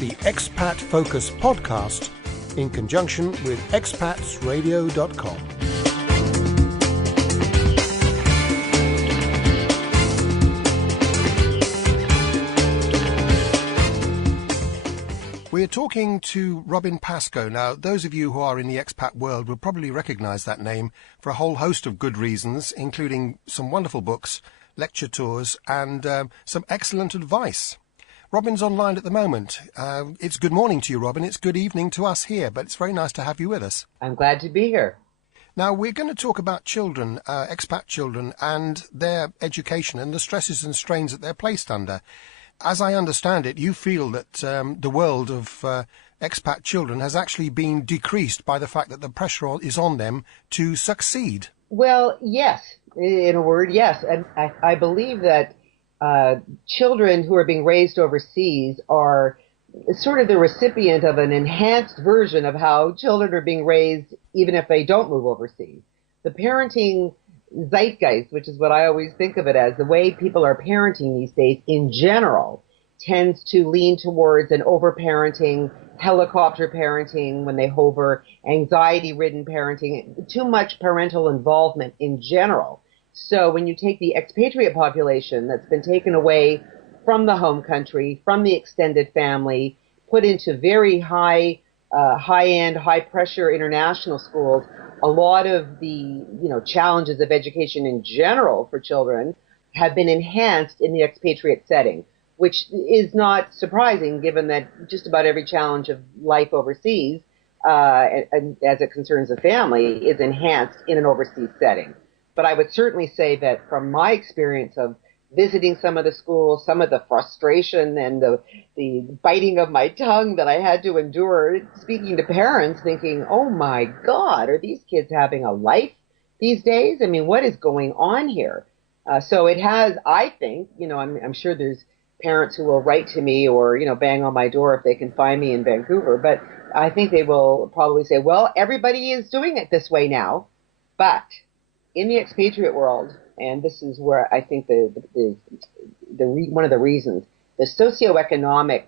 the Expat Focus podcast in conjunction with expatsradio.com. We're talking to Robin Pascoe. Now, those of you who are in the expat world will probably recognise that name for a whole host of good reasons, including some wonderful books, lecture tours and some excellent advice. Robin's online at the moment. It's good morning to you, Robin. It's good evening to us here, but it's very nice to have you with us. I'm glad to be here. Now, we're going to talk about children, expat children, and their education and the stresses and strains that they're placed under. As I understand it, you feel that the world of expat children has actually been decreased by the fact that the pressure is on them to succeed. Well, yes. In a word, yes. And I believe that children who are being raised overseas are sort of the recipient of an enhanced version of how children are being raised even if they don't move overseas. The parenting zeitgeist, which is what I always think of it as, the way people are parenting these days in general tends to lean towards an over-parenting, helicopter parenting when they hover, anxiety-ridden parenting, too much parental involvement in general. So when you take the expatriate population that's been taken away from the home country, from the extended family, put into very high-end, high-pressure international schools, a lot of the challenges of education in general for children have been enhanced in the expatriate setting, which is not surprising given that just about every challenge of life overseas, and as it concerns a family, is enhanced in an overseas setting. But I would certainly say that from my experience of visiting some of the schools, some of the frustration and the biting of my tongue that I had to endure, speaking to parents thinking, oh my God, are these kids having a life these days? I mean, what is going on here? So it has, I think, I'm sure there's parents who will write to me or, bang on my door if they can find me in Vancouver, but I think they will probably say, well, everybody is doing it this way now, but in the expatriate world, and this is where I think one of the reasons, the socioeconomic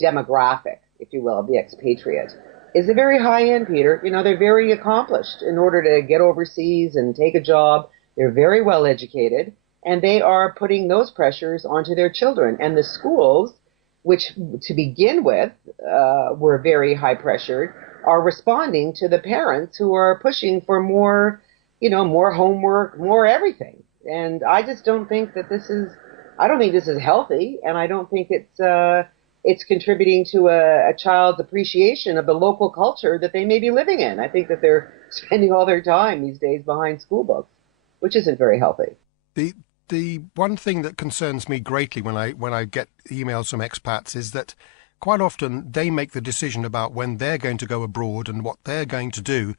demographic, if you will, of the expatriate is a very high end, Peter. They're very accomplished in order to get overseas and take a job. They're very well educated, and they are putting those pressures onto their children. And the schools, which to begin with were very high pressured, are responding to the parents who are pushing for more, more homework, more everything. And I just don't think that this is healthy, and I don't think it's contributing to a child's appreciation of the local culture that they may be living in. I think that they're spending all their time these days behind school books, which isn't very healthy. The one thing that concerns me greatly when I get emails from expats is that quite often they make the decision about when they're going to go abroad and what they're going to do,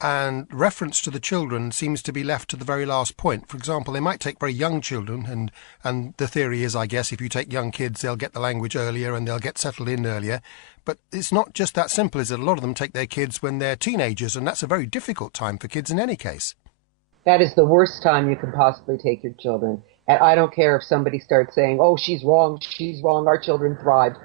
and reference to the children seems to be left to the very last point. For example, they might take very young children, and the theory is, I guess, if you take young kids, they'll get the language earlier and they'll get settled in earlier. But it's not just that simple, is it? A lot of them take their kids when they're teenagers, and that's a very difficult time for kids in any case. That is the worst time you can possibly take your children. And I don't care if somebody starts saying, oh, she's wrong, our children thrived.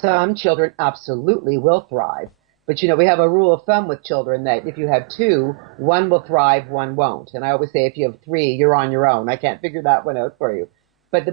Some children absolutely will thrive. But, we have a rule of thumb with children that if you have two, one will thrive, one won't. And I always say if you have three, you're on your own. I can't figure that one out for you. But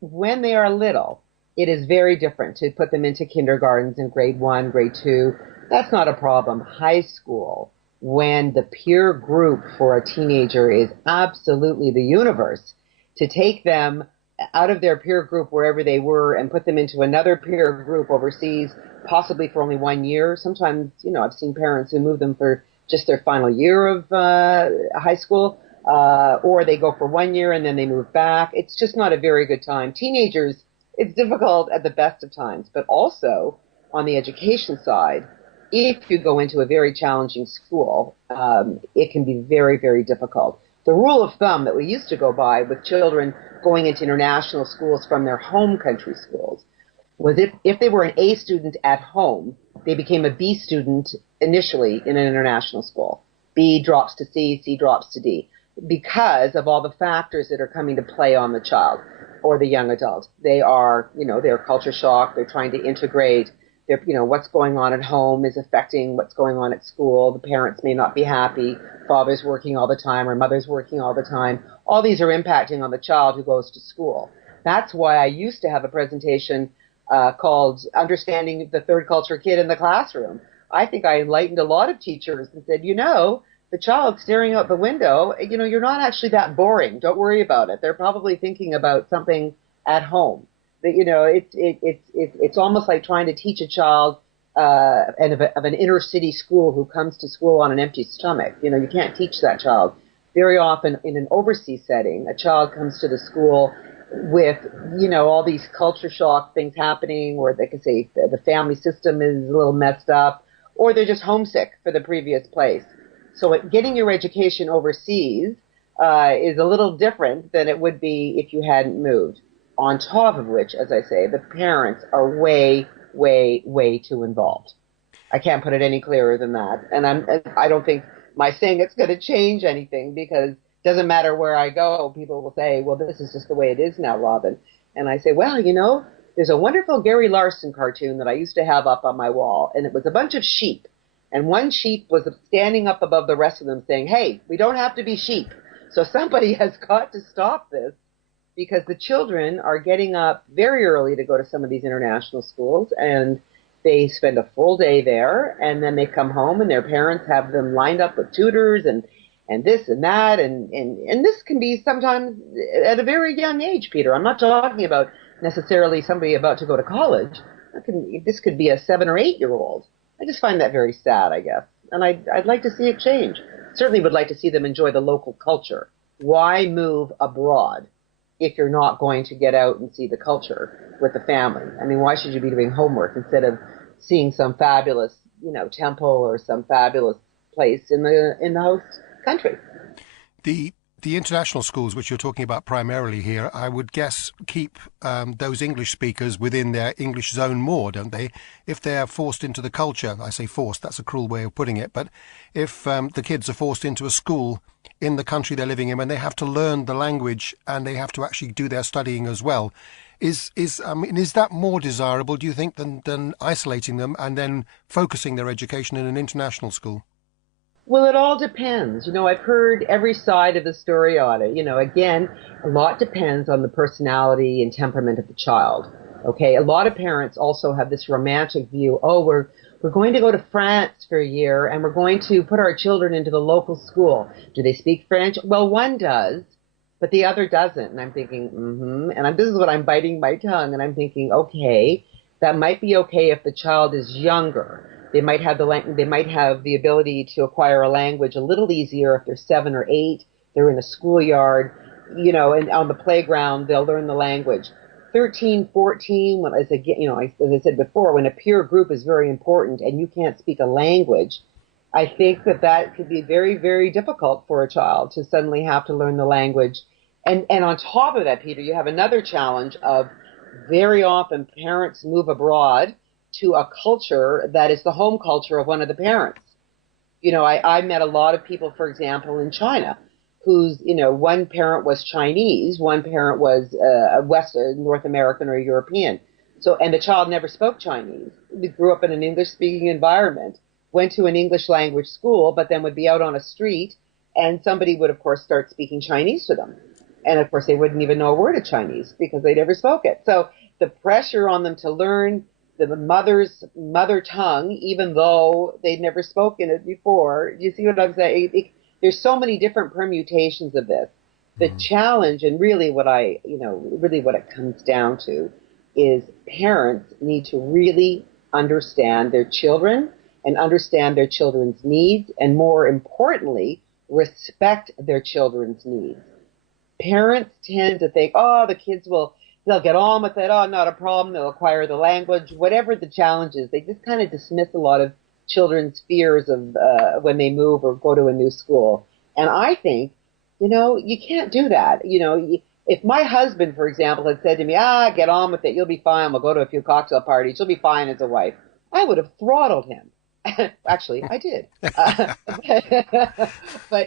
when they are little, it is very different to put them into kindergartens in grade 1, grade 2. That's not a problem. High school, when the peer group for a teenager is absolutely the universe, to take them out of their peer group wherever they were and put them into another peer group overseas, possibly for only 1 year. Sometimes, I've seen parents who move them for just their final year of high school, or they go for 1 year and then they move back. It's just not a very good time. Teenagers, it's difficult at the best of times, but also on the education side, if you go into a very challenging school, it can be very, very difficult. The rule of thumb that we used to go by with children going into international schools from their home country schools was if they were an A student at home, they became a B student initially in an international school. B drops to C, C drops to D, because of all the factors that are coming to play on the child. or the young adult. They are, they're culture shock. They're trying to integrate. They're, what's going on at home is affecting what's going on at school. The parents may not be happy. Father's working all the time or mother's working all the time. All these are impacting on the child who goes to school. That's why I used to have a presentation called Understanding the Third Culture Kid in the Classroom. I think I enlightened a lot of teachers and said, the child staring out the window, you're not actually that boring. Don't worry about it. They're probably thinking about something at home. It's almost like trying to teach a child of an inner city school who comes to school on an empty stomach. You can't teach that child. Very often in an overseas setting, a child comes to the school with, all these culture shock things happening, or they could say the family system is a little messed up, or they're just homesick for the previous place. So getting your education overseas is a little different than it would be if you hadn't moved. On top of which, as I say, the parents are way, way, way too involved. I can't put it any clearer than that. And I don't think my saying it's going to change anything, because it doesn't matter where I go, people will say, well, this is just the way it is now, Robin. And I say, well, there's a wonderful Gary Larson cartoon that I used to have up on my wall, and it was a bunch of sheep. And one sheep was standing up above the rest of them saying, hey, we don't have to be sheep. So somebody has got to stop this, because the children are getting up very early to go to some of these international schools, and they spend a full day there, and then they come home and their parents have them lined up with tutors and this and that, and this can be sometimes at a very young age, Peter. I'm not talking about necessarily somebody about to go to college. This could be a 7 or 8 year old. I just find that very sad, I guess. And I'd like to see it change. Certainly would like to see them enjoy the local culture. Why move abroad if you're not going to get out and see the culture with the family? I mean, why should you be doing homework instead of seeing some fabulous, temple or some fabulous place in the host country? The international schools, which you're talking about primarily here, I would guess keep those English speakers within their English zone more, don't they? If they're forced into the culture, I say forced, that's a cruel way of putting it, but if the kids are forced into a school in the country they're living in, when they have to learn the language and they have to actually do their studying as well, is that more desirable, do you think, than isolating them and then focusing their education in an international school? Well, it all depends. I've heard every side of the story on it. Again, a lot depends on the personality and temperament of the child. Okay, a lot of parents also have this romantic view. Oh, we're going to go to France for a year, and we're going to put our children into the local school. Do they speak French? Well, one does, but the other doesn't. And I'm thinking, And this is what I'm biting my tongue, and I'm thinking, okay, that might be okay if the child is younger. They might have the ability to acquire a language a little easier if they're 7 or 8. They're in a schoolyard, and on the playground they'll learn the language. 13, 14, as I said before, when a peer group is very important and you can't speak a language, I think that could be very, very difficult for a child to suddenly have to learn the language. And on top of that, Peter, you have another challenge of very often parents move abroad to a culture that is the home culture of one of the parents. I met a lot of people, for example, in China, whose, one parent was Chinese, one parent was North American or European. So, and the child never spoke Chinese. They grew up in an English-speaking environment, went to an English language school, but then would be out on a street, and somebody would, of course, start speaking Chinese to them. And, of course, they wouldn't even know a word of Chinese because they never spoke it. So the pressure on them to learn the mother's mother tongue, even though they'd never spoken it before. You see what I'm saying? There's so many different permutations of this. The challenge, and really what it comes down to, is parents need to really understand their children and understand their children's needs, and more importantly, respect their children's needs. Parents tend to think, oh, the kids they'll get on with it. Oh, not a problem. They'll acquire the language. Whatever the challenge is, they just kind of dismiss a lot of children's fears of when they move or go to a new school. And I think, you can't do that. If my husband, for example, had said to me, get on with it. You'll be fine. We'll go to a few cocktail parties. You'll be fine as a wife. I would have throttled him. Actually, I did. But,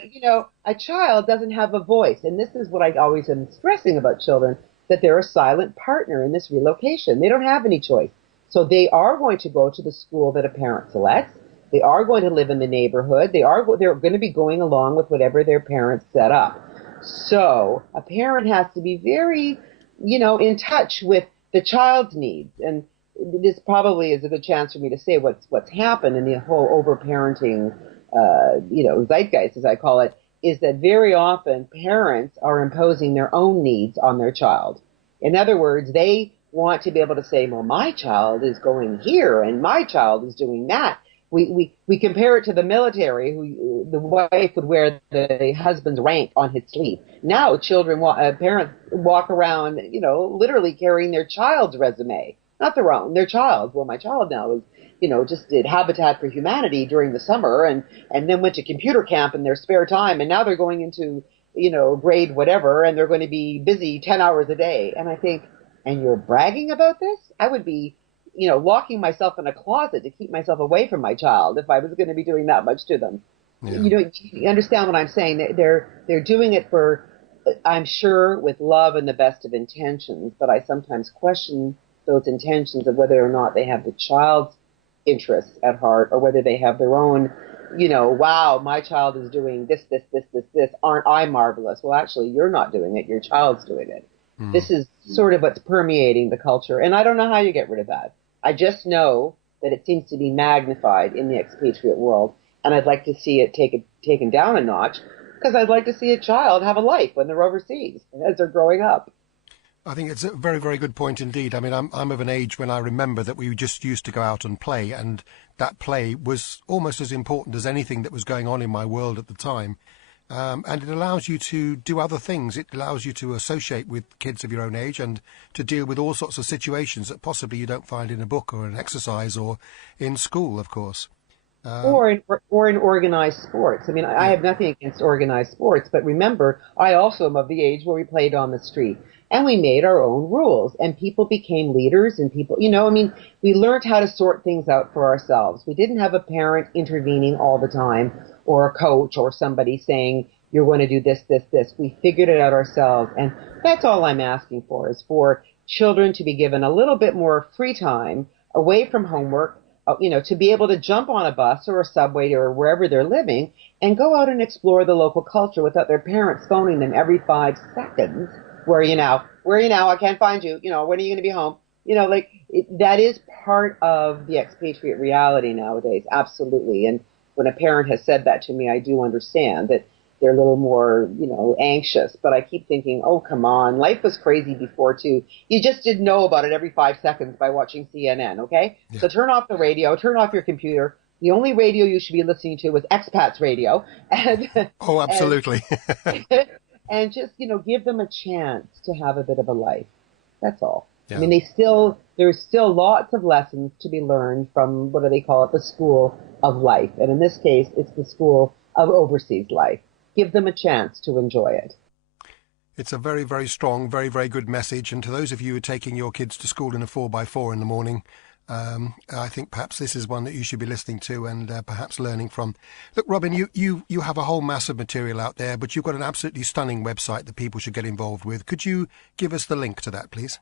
a child doesn't have a voice. And this is what I always am stressing about children. that they're a silent partner in this relocation. They don't have any choice. So they are going to go to the school that a parent selects. They are going to live in the neighborhood. They're going to be going along with whatever their parents set up. So a parent has to be very, in touch with the child's needs. And this probably is a good chance for me to say what's happened in the whole overparenting, zeitgeist, as I call it, is that very often parents are imposing their own needs on their child. In other words, they want to be able to say, well, my child is going here and my child is doing that. We compare it to the military, who the wife would wear the husband's rank on his sleeve. Now parents walk around, literally carrying their child's resume, not their own, their child's. Well, my child now is, just did Habitat for Humanity during the summer and then went to computer camp in their spare time, and now they're going into, grade whatever, and they're going to be busy 10 hours a day. And I think, and you're bragging about this? I would be, locking myself in a closet to keep myself away from my child if I was going to be doing that much to them. Yeah. You understand what I'm saying? They're doing it for, I'm sure, with love and the best of intentions, but I sometimes question those intentions of whether or not they have the child's interests at heart, or whether they have their own, wow, my child is doing this, aren't I marvelous? Well, actually, you're not doing it. Your child's doing it. Mm. This is sort of what's permeating the culture, and I don't know how you get rid of that. I just know that it seems to be magnified in the expatriate world, and I'd like to see it taken down a notch, because I'd like to see a child have a life when they're overseas as they're growing up. I think it's a very, very good point indeed. I mean, I'm of an age when I remember that we just used to go out and play, and that play was almost as important as anything that was going on in my world at the time. And it allows you to do other things. It allows you to associate with kids of your own age and to deal with all sorts of situations that possibly you don't find in a book or an exercise or in school, of course. Or in organized sports. I mean, I have nothing against organized sports, but remember, I also am of the age where we played on the street. And we made our own rules, and people became leaders, and people, we learned how to sort things out for ourselves. We didn't have a parent intervening all the time, or a coach or somebody saying, you're going to do this, this, this. We figured it out ourselves, and that's all I'm asking for, is for children to be given a little bit more free time away from homework, to be able to jump on a bus or a subway or wherever they're living and go out and explore the local culture without their parents phoning them every 5 seconds. Where are you now? Where are you now? I can't find you. When are you going to be home? That is part of the expatriate reality nowadays. Absolutely. And when a parent has said that to me, I do understand that they're a little more, anxious. But I keep thinking, oh, come on. Life was crazy before, too. You just didn't know about it every 5 seconds by watching CNN, okay? Yeah. So turn off the radio, turn off your computer. The only radio you should be listening to is Expat's radio. Oh, absolutely. And just, give them a chance to have a bit of a life. That's all. Yeah. I mean, there's still lots of lessons to be learned from, what do they call it, the school of life. And in this case, it's the school of overseas life. Give them a chance to enjoy it. It's a very, very strong, very, very good message. And to those of you who are taking your kids to school in a 4x4 in the morning, I think perhaps this is one that you should be listening to and perhaps learning from. Look, Robin, you have a whole mass of material out there, but you've got an absolutely stunning website that people should get involved with. Could you give us the link to that, please?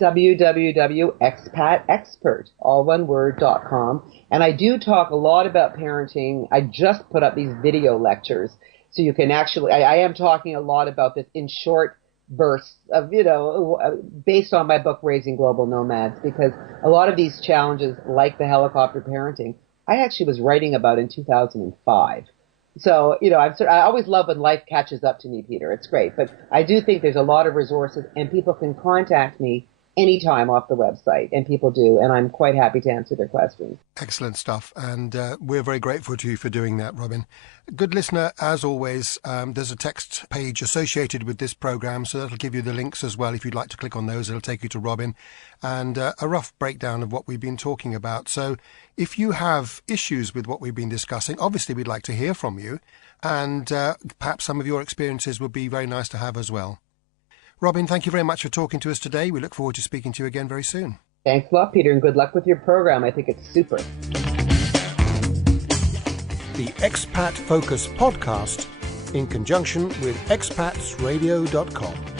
www.expatexpert, all one word.com. And I do talk a lot about parenting. I just put up these video lectures, so you can actually, I am talking a lot about this in short bursts of, based on my book, Raising Global Nomads, because a lot of these challenges, like the helicopter parenting, I actually was writing about in 2005. So, I always love when life catches up to me, Peter. It's great. But I do think there's a lot of resources, and people can contact me anytime off the website, and people do, and I'm quite happy to answer their questions. Excellent stuff, and we're very grateful to you for doing that, Robin. Good listener, as always, there's a text page associated with this program, so that'll give you the links as well. If you'd like to click on those, it'll take you to Robin, and a rough breakdown of what we've been talking about. So if you have issues with what we've been discussing, obviously we'd like to hear from you, and perhaps some of your experiences would be very nice to have as well. Robin, thank you very much for talking to us today. We look forward to speaking to you again very soon. Thanks a lot, Peter, and good luck with your program. I think it's super. The Expat Focus podcast in conjunction with expatsradio.com.